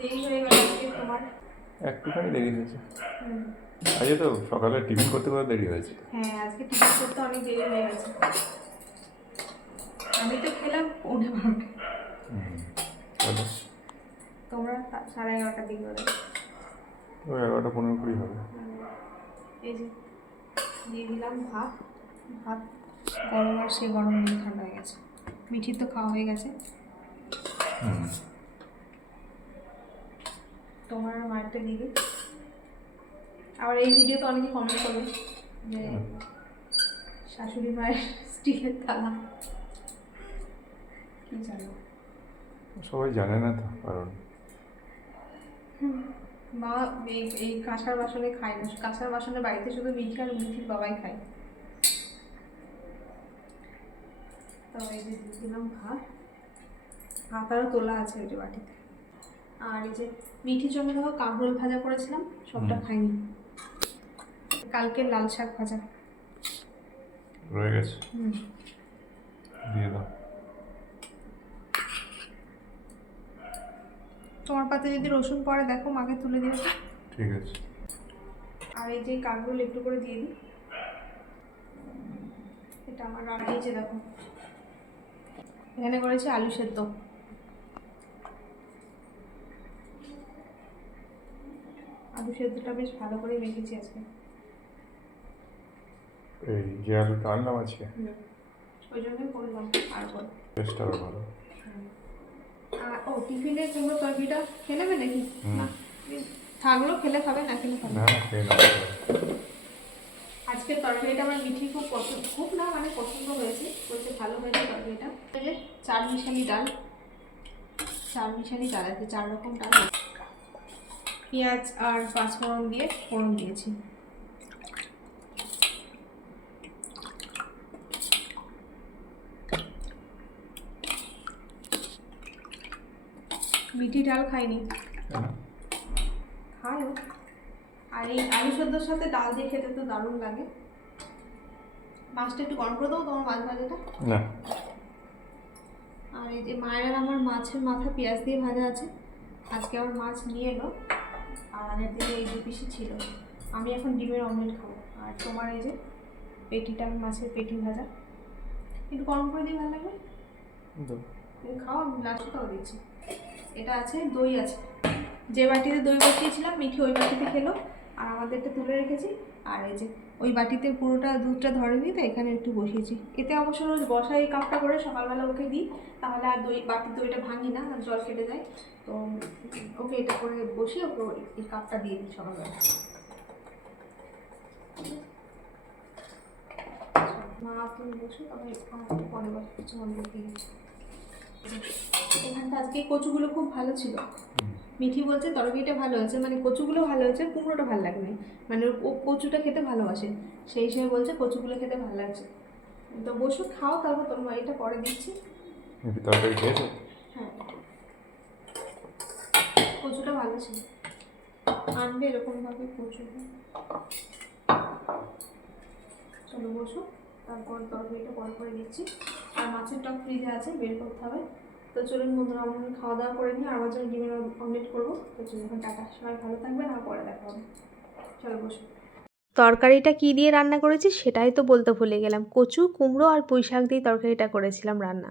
দেরি হয়ে গেল আজকে তোমার। একটুখানি দেরি হয়েছে। আজকে তো সকালে টিফিন করতে করতে দেরি হয়েছে। হ্যাঁ, আজকে টিফিন করতে অনেক দেরি হয়ে গেছে। আমি তো খেলাম 11:30। চলো, তোমরা 11:30টার দিকে হবে। ওই 11টা 15-20 হবে। এই যে দিয়ে দিলাম ভাত। ভাত গরম, আর সে গরম নিয়ে ঠান্ডা হয়ে গেছে। মিঠির তো খাওয়া হয়ে গেছে। তোমার মায়েরটা দিবি। আবার এই ভিডিওতে অনেকে কমেন্ট করবে যে শাশুড়ি মায়ের স্টিলের থালা, কি জানো? সবাই জানে না তো, কারণ মা এই কাঁসার বাসনে খায় না। কাঁসার বাসনে বাড়িতে শুধু মিঠি আর মিঠির বাবাই খায়। তো এই যে দিলাম ভাত। ভাত আরও তোলা আছে ওই যে বাটিতে। আর এই যে মিঠির জন্য দেখো কাঁকরোল ভাজা করেছিলাম, সবটা খাইনি। কালকে লাল শাক ভাজা রয়ে গেছে, দিয়ে দাও। তোমার পাতে যদি রসুন পড়ে দেখো, মাকে তুলে দিও। ঠিক আছে। আর এই যে কাঁকরোল একটু করে দিয়ে দিই। এটা আমার রান্না। এই যে দেখো এখানে করেছি আলু সেদ্ধ। আলু সেদ্ধটা বেশ ভালো করে মেখেছি আজকে। এই যে আলুটা আনলাম আজকে, ওই জন্যই করলাম আর করে। টেস্টটা আরও ভালো। আর ও টিফিনে কুমড়ো তরকারিটা খেয়ে নেবে নাকি? না, থাকলো খেলে খাবে, না খেলে খাবে না, খেয়ে নাও। আজকে তরকারিটা আমার মিঠি খুব পছন্দ, খুব না মানে পছন্দ হয়েছে, বলছে ভালো হয়েছে তরকারিটা। এই যে 4 মিশালি ডাল, 4 মিশালি ডাল আছে, 4 রকম ডাল। পেঁয়াজ আর পাঁচফোড়ন দিয়ে ফোড়ন দিয়েছি। মিঠি ডাল খাইনি, খায়। আর এই আলু সেদ্ধর সাথে ডাল দিয়ে খেতে তো দারুণ লাগে। মাছটা একটু গরম করে দেবো তোমার মাছ ভাজাটা। না, আর এই যে মায়ের আর আমার মাছের মাথা পেঁয়াজ দিয়ে ভাজা আছে। আজকে আমার মাছ নিয়ে এলো, আর আগের দিনে এই 2 পিসই ছিল। আমি এখন ডিমের অমলেট খাবো। আর তোমার এই যে পেটিটা, মাছের পেটি ভাজা, একটু গরম করে দিয়ে ভালো লাগবে। খাও, আমি লাস্টটাও দিচ্ছি। এটা আছে, দই আছে। যে বাটিতে দই বসিয়েছিলাম মিঠি ওই বাটিতে খেলো, আর আমাদেরটা তুলে রেখেছি। আর এই যে ওই বাটিতে পুরোটা দুধটা ধরেনি, তো এখানে একটু বসিয়েছি। এতে অবশ্য রোজ বসাই এই কাপটা করে সকালবেলা ওকে দিই, তাহলে আর বাটির দইটা ভাঙি না, আর জল কেটে যায়। তো ওকে এটা করে বসিয়ে ওকে এই কাপটা দিয়ে দিই সকালবেলা। মা তুমি বসো, তবে আমাকে পরে বসে কিছু মনে দিই। এখানটা আজকে কচুগুলো খুব ভালো ছিল। মিঠি বলছে তরকারিটা ভালো হয়েছে, মানে কচুগুলো ভালো হয়েছে, কুমড়োটা ভালো লাগবে। মানে ও কচুটা খেতে ভালোবাসে, সেই হিসেবে বলছে কচুগুলো খেতে ভালো লাগছে। তো বসু খাও, তারপর তোমার এটা পরে দিচ্ছি। তরকারি খেয়েছো? হ্যাঁ, কচুটা ভালো ছিল। আনবে এরকমভাবে কচু। চলো বসো, তারপর তরকারিটা পরে করে দিচ্ছি। আর মাছের টক ফ্রিজে আছে, বের করতে হবে। তো চলুন বন্ধুরা, আমরা খাওয়া দাওয়া করে নিই, আর আমার জন্য ডিমের অমলেট করবো। তো চলুন এখন টাটা, সবাই ভালো থাকবেন, আর পরে দেখা হবে। চলো বসো। তরকারিটা কি দিয়ে রান্না করেছি সেটাই তো বলতে ভুলে গেলাম। কচু, কুমড়ো আর পুঁই শাক দিয়ে তরকারিটা করেছিলাম রান্না।